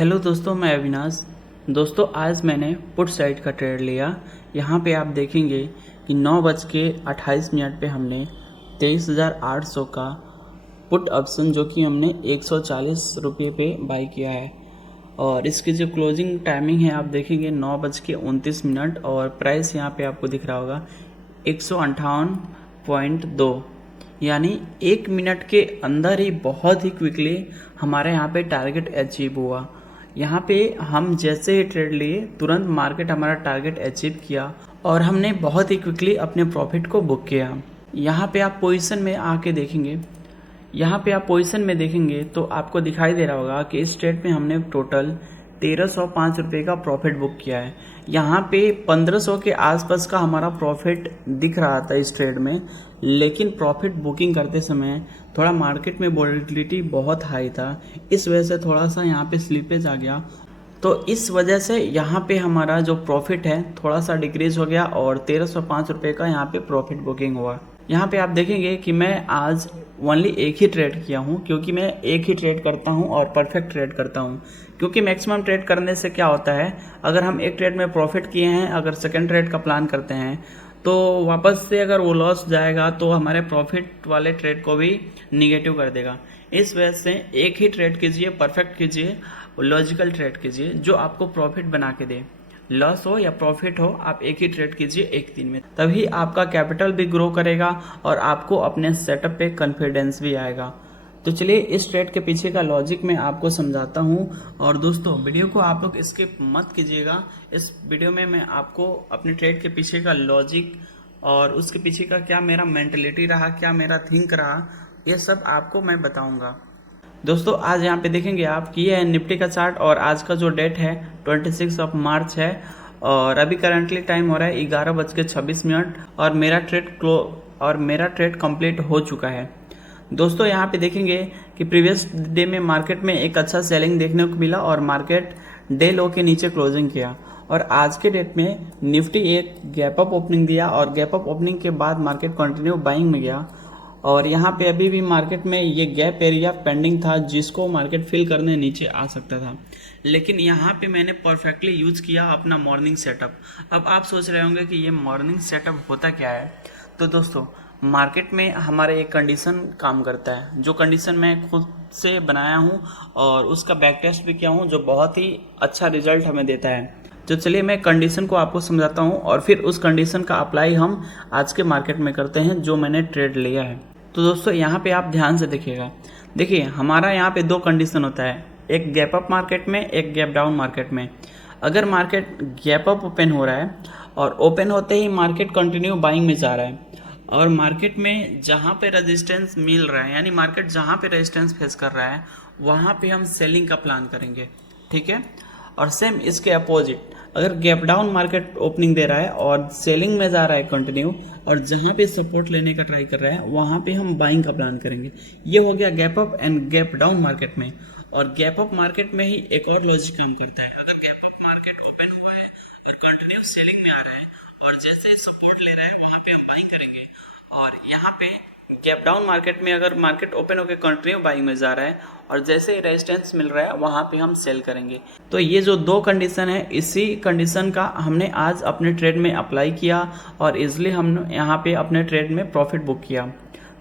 Hello दोस्तों, मैं अविनाश। दोस्तों, आज मैंने पुट साइड का ट्रेड लिया। यहाँ पे आप देखेंगे कि 9:28 पे हमने 23,800 का पुट ऑप्शन जो कि हमने 140 रुपये पे बाई किया है। और इसकी जो क्लोजिंग टाइमिंग है आप देखेंगे 9:29 और प्राइस यहाँ पे आपको दिख रहा होगा 158.2, यानी 1 मिनट के अंदर ही बहुत ही क्विकली हमारे यहाँ पे टारगेट अचीव हुआ। यहाँ पे हम जैसे ही ट्रेड लिए तुरंत मार्केट हमारा टारगेट अचीव किया और हमने बहुत ही क्विकली अपने प्रॉफिट को बुक किया। यहाँ पे आप पोजीशन में आके देखेंगे, यहाँ पे आप पोजीशन में देखेंगे तो आपको दिखाई दे रहा होगा कि इस ट्रेड में हमने टोटल 1305 रुपये का प्रॉफिट बुक किया है। यहाँ पे 1500 के आसपास का हमारा प्रॉफिट दिख रहा था इस ट्रेड में, लेकिन प्रॉफिट बुकिंग करते समय थोड़ा मार्केट में वोलेटिलिटी बहुत हाई था, इस वजह से थोड़ा सा यहाँ पे स्लिपेज आ गया। तो इस वजह से यहाँ पे हमारा जो प्रॉफिट है थोड़ा सा डिक्रीज हो गया और 1305 रुपये का यहाँ पे प्रॉफिट बुकिंग हुआ। यहाँ पे आप देखेंगे कि मैं आज ओनली एक ही ट्रेड किया हूँ, क्योंकि मैं एक ही ट्रेड करता हूँ और परफेक्ट ट्रेड करता हूँ। क्योंकि मैक्सिमम ट्रेड करने से क्या होता है, अगर हम एक ट्रेड में प्रॉफिट किए हैं, अगर सेकंड ट्रेड का प्लान करते हैं तो वापस से अगर वो लॉस जाएगा तो हमारे प्रॉफिट वाले ट्रेड को भी निगेटिव कर देगा। इस वजह से एक ही ट्रेड कीजिए, परफेक्ट कीजिए, लॉजिकल ट्रेड कीजिए जो आपको प्रॉफिट बना के दे। लॉस हो या प्रॉफिट हो, आप एक ही ट्रेड कीजिए एक दिन में, तभी आपका कैपिटल भी ग्रो करेगा और आपको अपने सेटअप पे कॉन्फिडेंस भी आएगा। तो चलिए इस ट्रेड के पीछे का लॉजिक मैं आपको समझाता हूँ। और दोस्तों, वीडियो को आप लोग स्किप मत कीजिएगा। इस वीडियो में मैं आपको अपने ट्रेड के पीछे का लॉजिक और उसके पीछे का क्या मेरा मेंटलिटी रहा, क्या मेरा थिंक रहा, ये सब आपको मैं बताऊंगा। दोस्तों, आज यहाँ पे देखेंगे आप कि ये है निफ्टी का चार्ट और आज का जो डेट है 26 मार्च है और अभी करंटली टाइम हो रहा है 11:26 और मेरा ट्रेड कंप्लीट हो चुका है। दोस्तों, यहाँ पे देखेंगे कि प्रीवियस डे में मार्केट में एक अच्छा सेलिंग देखने को मिला और मार्केट डे लो के नीचे क्लोजिंग किया। और आज के डेट में निफ्टी एक गैप अप ओपनिंग दिया और गैप अप ओपनिंग के बाद मार्केट कंटिन्यू बाइंग में गया। और यहाँ पे अभी भी मार्केट में ये गैप एरिया पेंडिंग था जिसको मार्केट फिल करने नीचे आ सकता था, लेकिन यहाँ पे मैंने परफेक्टली यूज किया अपना मॉर्निंग सेटअप। अब आप सोच रहे होंगे कि ये मॉर्निंग सेटअप होता क्या है। तो दोस्तों, मार्केट में हमारे एक कंडीशन काम करता है, जो कंडीशन मैं खुद से बनाया हूँ और उसका बैक टेस्ट भी किया हूँ, जो बहुत ही अच्छा रिजल्ट हमें देता है। तो चलिए मैं कंडीशन को आपको समझाता हूँ और फिर उस कंडीशन का अप्लाई हम आज के मार्केट में करते हैं जो मैंने ट्रेड लिया है। तो दोस्तों, यहाँ पे आप ध्यान से देखिएगा। देखिए, हमारा यहाँ पे दो कंडीशन होता है, एक गैप अप मार्केट में, एक गैप डाउन मार्केट में। अगर मार्केट गैप अप ओपन हो रहा है और ओपन होते ही मार्केट कंटिन्यू बाइंग में जा रहा है और मार्केट में जहाँ पे रेजिस्टेंस मिल रहा है, यानी मार्केट जहाँ पे रेजिस्टेंस फेस कर रहा है वहाँ पे हम सेलिंग का प्लान करेंगे, ठीक है। और सेम इसके अपोजिट, अगर गैप डाउन मार्केट ओपनिंग दे रहा है और सेलिंग में जा रहा है कंटिन्यू और जहाँ पे सपोर्ट लेने का ट्राई कर रहा है वहाँ पे हम बाइंग का प्लान करेंगे। ये हो गया gap up and gap down market में। और गैप अप मार्केट में ही एक और लॉजिक काम करता है। अगर गैप अप मार्केट ओपन हुआ है और कंटिन्यू सेलिंग में आ रहा है और जैसे सपोर्ट ले रहा है वहाँ पे हम बाइंग करेंगे। और यहाँ पे गैप डाउन मार्केट में अगर मार्केट ओपन होकर कंटिन्यू बाइंग में जा रहा है और जैसे ही रेजिस्टेंस मिल रहा है वहाँ पे हम सेल करेंगे। तो ये जो दो कंडीशन है, इसी कंडीशन का हमने आज अपने ट्रेड में अप्लाई किया और इजीली हम यहाँ पे अपने ट्रेड में प्रॉफिट बुक किया।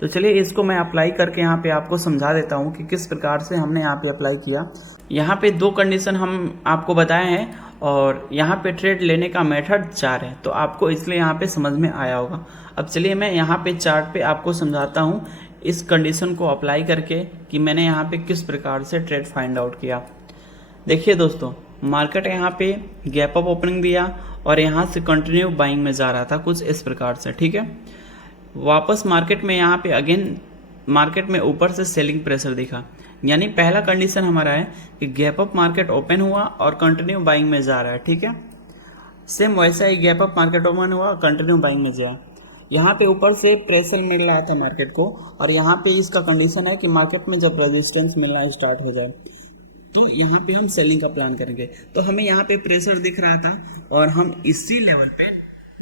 तो चलिए इसको मैं अप्लाई करके यहाँ पे आपको समझा देता हूँ कि किस प्रकार से हमने यहाँ पे अप्लाई किया। यहाँ पे दो कंडीशन हम आपको बताए हैं और यहाँ पे ट्रेड लेने का मेथड 4 है, तो आपको इसलिए यहाँ पे समझ में आया होगा। अब चलिए मैं यहाँ पे चार्ट पे आपको समझाता हूँ इस कंडीशन को अप्लाई करके कि मैंने यहाँ पे किस प्रकार से ट्रेड फाइंड आउट किया। देखिए दोस्तों, मार्केट यहाँ पे गैप अप ओपनिंग दिया और यहाँ से कंटिन्यू बाइंग में जा रहा था कुछ इस प्रकार से, ठीक है। वापस मार्केट में यहाँ पे अगेन मार्केट में ऊपर से सेलिंग प्रेशर दिखा, यानी पहला कंडीशन हमारा है कि गैप अप मार्केट ओपन हुआ और कंटिन्यू बाइंग में जा रहा है, ठीक है। सेम वैसा ही गैप अप मार्केट ओपन हुआ और कंटिन्यू बाइंग में जा, यहाँ पे ऊपर से प्रेशर मिल रहा था मार्केट को और यहाँ पे इसका कंडीशन है कि मार्केट में जब रेजिस्टेंस मिलना स्टार्ट हो जाए तो यहाँ पे हम सेलिंग का प्लान करेंगे। तो हमें यहाँ पे प्रेशर दिख रहा था और हम इसी लेवल पे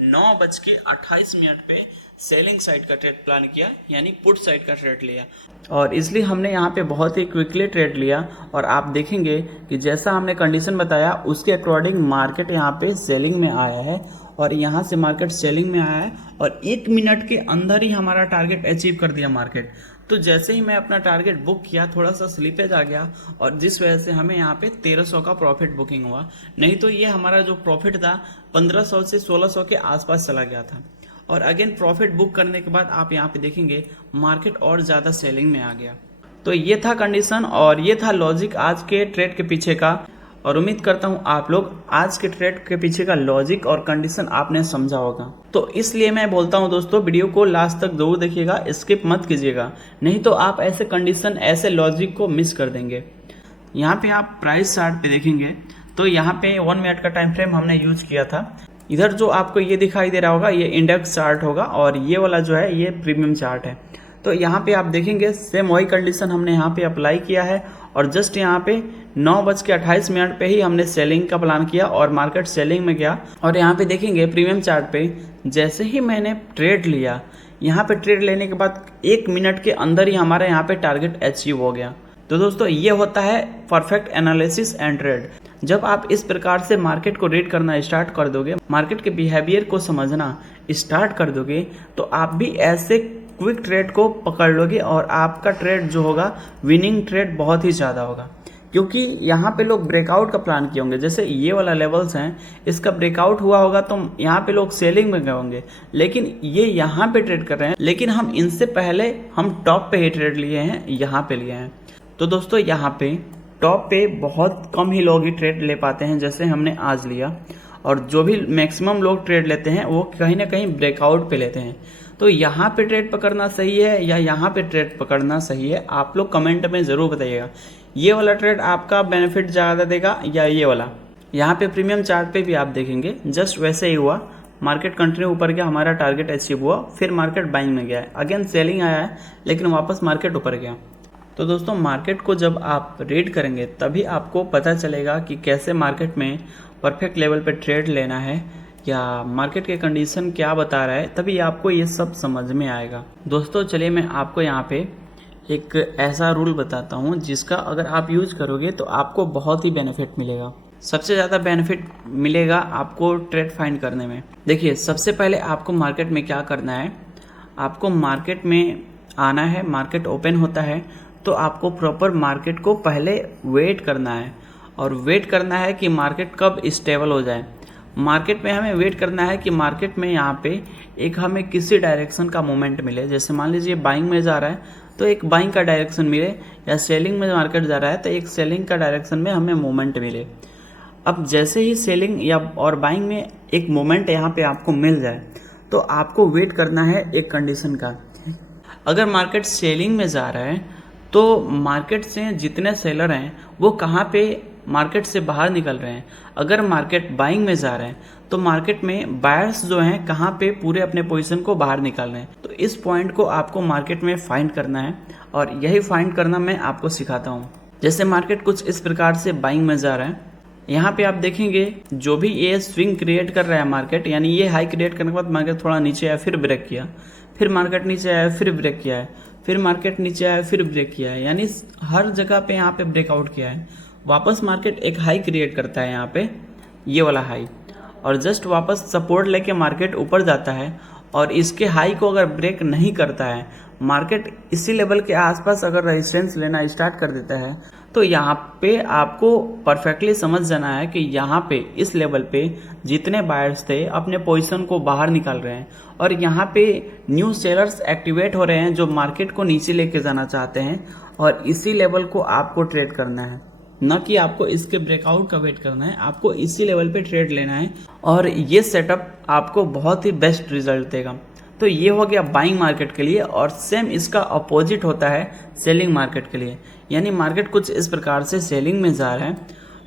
9:28 पे सेलिंग साइड का ट्रेड प्लान किया, यानी पुट साइड का ट्रेड लिया। और इसलिए हमने यहाँ पे बहुत ही क्विकली ट्रेड लिया। और आप देखेंगे कि जैसा हमने कंडीशन बताया उसके अकॉर्डिंग मार्केट यहाँ पे सेलिंग में आया है, और यहाँ से मार्केट सेलिंग में आया है, और 1 मिनट के अंदर ही हमारा टारगेट अचीव कर दिया मार्केट। तो जैसे ही मैं अपना टारगेट बुक किया, थोड़ा सा स्लिपेज आ गया, और जिस वजह से हमें यहाँ पे 1300 का प्रॉफिट बुकिंग हुआ। नहीं तो ये हमारा जो प्रॉफिट था 1500 से 1600 के आसपास चला गया था। और अगेन प्रॉफिट बुक करने के बाद आप यहाँ पे देखेंगे मार्केट और ज़्यादा सेलिंग में आ गया। तो ये था कंडीशन और ये था लॉजिक आज के ट्रेड के पीछे का। और उम्मीद करता हूँ आप लोग आज के ट्रेड के पीछे का लॉजिक और कंडीशन आपने समझा होगा। तो इसलिए मैं बोलता हूँ दोस्तों, वीडियो को लास्ट तक जरूर देखिएगा, स्किप मत कीजिएगा, नहीं तो आप ऐसे कंडीशन ऐसे लॉजिक को मिस कर देंगे। यहाँ पे आप प्राइस चार्ट पे देखेंगे तो यहाँ पे 1 मिनट का टाइम फ्रेम हमने यूज किया था। इधर जो आपको ये दिखाई दे रहा होगा ये इंडेक्स चार्ट होगा, और ये वाला जो है ये प्रीमियम चार्ट है। तो यहाँ पे आप देखेंगे सेम वही कंडीशन हमने यहाँ पे अप्लाई किया है, और जस्ट यहाँ पे 9:28 पे ही हमने सेलिंग का प्लान किया और मार्केट सेलिंग में गया। और यहाँ पे देखेंगे प्रीमियम चार्ट पे जैसे ही मैंने ट्रेड लिया, यहाँ पे ट्रेड लेने के बाद 1 मिनट के अंदर ही हमारे यहाँ पे टारगेट अचीव हो गया। तो दोस्तों ये होता है परफेक्ट एनालिसिस एंड ट्रेड। जब आप इस प्रकार से मार्केट को रीड करना स्टार्ट कर दोगे, मार्केट के बिहेवियर को समझना स्टार्ट कर दोगे, तो आप भी ऐसे क्विक ट्रेड को पकड़ लोगे और आपका ट्रेड जो होगा विनिंग ट्रेड बहुत ही ज़्यादा होगा। क्योंकि यहाँ पे लोग ब्रेकआउट का प्लान किए होंगे, जैसे ये वाला लेवल्स हैं, इसका ब्रेकआउट हुआ होगा तो यहाँ पे लोग सेलिंग में गए होंगे, लेकिन ये यहाँ पे ट्रेड कर रहे हैं। लेकिन हम इनसे पहले हम टॉप पे ही ट्रेड लिए हैं, यहाँ पे लिए हैं। तो दोस्तों यहाँ पे टॉप पे बहुत कम ही लोग ही ट्रेड ले पाते हैं जैसे हमने आज लिया, और जो भी मैक्सिमम लोग ट्रेड लेते हैं वो कहीं ना कहीं ब्रेकआउट पे लेते हैं। तो यहाँ पे ट्रेड पकड़ना सही है या यहाँ पे ट्रेड पकड़ना सही है, आप लोग कमेंट में ज़रूर बताइएगा। ये वाला ट्रेड आपका बेनिफिट ज़्यादा देगा या ये वाला। यहाँ पे प्रीमियम चार्ट पे भी आप देखेंगे जस्ट वैसे ही हुआ, मार्केट कंटिन्यू ऊपर गया, हमारा टारगेट अचीव हुआ, फिर मार्केट बाइंग में गया है, अगेन सेलिंग आया है लेकिन वापस मार्केट ऊपर गया। तो दोस्तों मार्केट को जब आप रीड करेंगे तभी आपको पता चलेगा कि कैसे मार्केट में परफेक्ट लेवल पे ट्रेड लेना है या मार्केट के कंडीशन क्या बता रहा है, तभी आपको ये सब समझ में आएगा। दोस्तों चलिए मैं आपको यहाँ पे एक ऐसा रूल बताता हूँ जिसका अगर आप यूज करोगे तो आपको बहुत ही बेनिफिट मिलेगा। सबसे ज़्यादा बेनिफिट मिलेगा आपको ट्रेड फाइंड करने में। देखिए सबसे पहले आपको मार्केट में क्या करना है, आपको मार्केट में आना है। मार्केट ओपन होता है तो आपको प्रॉपर मार्केट को पहले वेट करना है, और वेट करना है कि मार्केट कब स्टेबल हो जाए। मार्केट में हमें वेट करना है कि मार्केट में यहाँ पे एक हमें किसी डायरेक्शन का मोमेंट मिले। जैसे मान लीजिए बाइंग में जा रहा है तो एक बाइंग का डायरेक्शन मिले, या सेलिंग में मार्केट जा रहा है तो एक सेलिंग का डायरेक्शन में हमें मोमेंट मिले। अब जैसे ही सेलिंग या और बाइंग में एक मोमेंट यहाँ पे आपको मिल जाए तो आपको वेट करना है एक कंडीशन का। अगर मार्केट सेलिंग में जा रहा है तो मार्केट से जितने सेलर हैं वो कहाँ पे मार्केट से बाहर निकल रहे हैं। अगर मार्केट बाइंग में जा रहे हैं तो मार्केट में बायर्स जो हैं कहाँ पे पूरे अपने पोजीशन को बाहर निकाल रहे हैं। तो इस पॉइंट को आपको मार्केट में फाइंड करना है, और यही फाइंड करना मैं आपको सिखाता हूँ। जैसे मार्केट कुछ इस प्रकार से बाइंग में जा रहा है, यहाँ पे आप देखेंगे जो भी ये स्विंग क्रिएट कर रहा है मार्केट, यानी ये हाई क्रिएट करने के बाद मार्केट थोड़ा नीचे आया, फिर ब्रेक किया, फिर मार्केट नीचे आया, फिर ब्रेक किया है, फिर मार्केट नीचे आया, फिर ब्रेक किया है, यानी हर जगह पे यहाँ पे ब्रेकआउट किया है। वापस मार्केट एक हाई क्रिएट करता है यहाँ पे, ये वाला हाई, और जस्ट वापस सपोर्ट लेके मार्केट ऊपर जाता है, और इसके हाई को अगर ब्रेक नहीं करता है, मार्केट इसी लेवल के आसपास अगर रेजिस्टेंस लेना स्टार्ट कर देता है, तो यहाँ पे आपको परफेक्टली समझ जाना है कि यहाँ पे इस लेवल पे जितने बायर्स थे अपने पोजीशन को बाहर निकाल रहे हैं, और यहाँ पे न्यू सेलर्स एक्टिवेट हो रहे हैं जो मार्केट को नीचे लेके जाना चाहते हैं, और इसी लेवल को आपको ट्रेड करना है, न कि आपको इसके ब्रेकआउट का वेट करना है। आपको इसी लेवल पे ट्रेड लेना है, और ये सेटअप आपको बहुत ही बेस्ट रिजल्ट देगा। तो ये हो गया बाइंग मार्केट के लिए, और सेम इसका अपोजिट होता है सेलिंग मार्केट के लिए। यानी मार्केट कुछ इस प्रकार से सेलिंग में जा रहा है,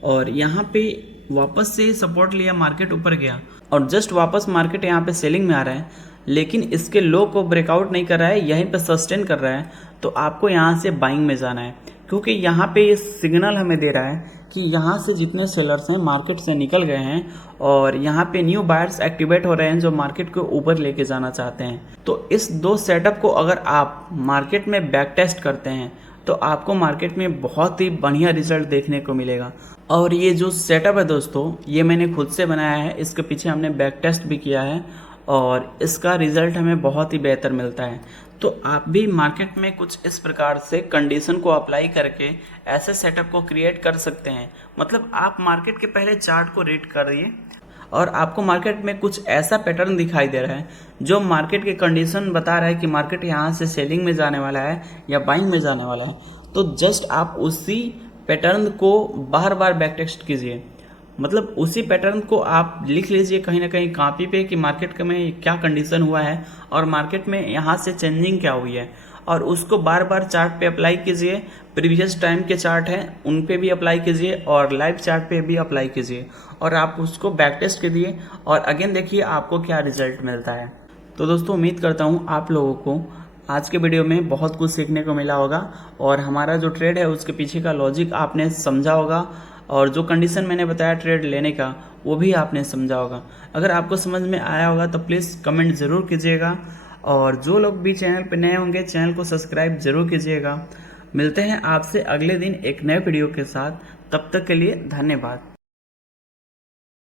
और यहाँ पे वापस से सपोर्ट लिया, मार्केट ऊपर गया, और जस्ट वापस मार्केट यहाँ पे सेलिंग में आ रहा है, लेकिन इसके लो को ब्रेकआउट नहीं कर रहा है, यहीं पे सस्टेन कर रहा है। तो आपको यहाँ से बाइंग में जाना है, क्योंकि यहाँ पे ये सिग्नल हमें दे रहा है कि यहाँ से जितने सेलर्स हैं मार्केट से निकल गए हैं और यहाँ पे न्यू बायर्स एक्टिवेट हो रहे हैं जो मार्केट को ऊपर लेके जाना चाहते हैं। तो इस दो सेटअप को अगर आप मार्केट में बैक टेस्ट करते हैं तो आपको मार्केट में बहुत ही बढ़िया रिजल्ट देखने को मिलेगा। और ये जो सेटअप है दोस्तों, ये मैंने खुद से बनाया है, इसके पीछे हमने बैक टेस्ट भी किया है और इसका रिज़ल्ट हमें बहुत ही बेहतर मिलता है। तो आप भी मार्केट में कुछ इस प्रकार से कंडीशन को अप्लाई करके ऐसे सेटअप को क्रिएट कर सकते हैं। मतलब आप मार्केट के पहले चार्ट को रीड करिए और आपको मार्केट में कुछ ऐसा पैटर्न दिखाई दे रहा है जो मार्केट के कंडीशन बता रहा है कि मार्केट यहाँ से सेलिंग में जाने वाला है या बाइंग में जाने वाला है। तो जस्ट आप उसी पैटर्न को बार बार बैक टेस्ट कीजिए। मतलब उसी पैटर्न को आप लिख लीजिए कहीं ना कहीं कॉपी पे कि मार्केट में क्या कंडीशन हुआ है और मार्केट में यहाँ से चेंजिंग क्या हुई है, और उसको बार बार चार्ट पे अप्लाई कीजिए। प्रीवियस टाइम के चार्ट हैं उन पे भी अप्लाई कीजिए और लाइव चार्ट पे भी अप्लाई कीजिए और आप उसको बैक टेस्ट कीजिए और अगेन देखिए आपको क्या रिजल्ट मिलता है। तो दोस्तों उम्मीद करता हूँ आप लोगों को आज के वीडियो में बहुत कुछ सीखने को मिला होगा और हमारा जो ट्रेड है उसके पीछे का लॉजिक आपने समझा होगा और जो कंडीशन मैंने बताया ट्रेड लेने का वो भी आपने समझा होगा। अगर आपको समझ में आया होगा तो प्लीज़ कमेंट ज़रूर कीजिएगा और जो लोग भी चैनल पर नए होंगे चैनल को सब्सक्राइब ज़रूर कीजिएगा। मिलते हैं आपसे अगले दिन एक नए वीडियो के साथ, तब तक के लिए धन्यवाद।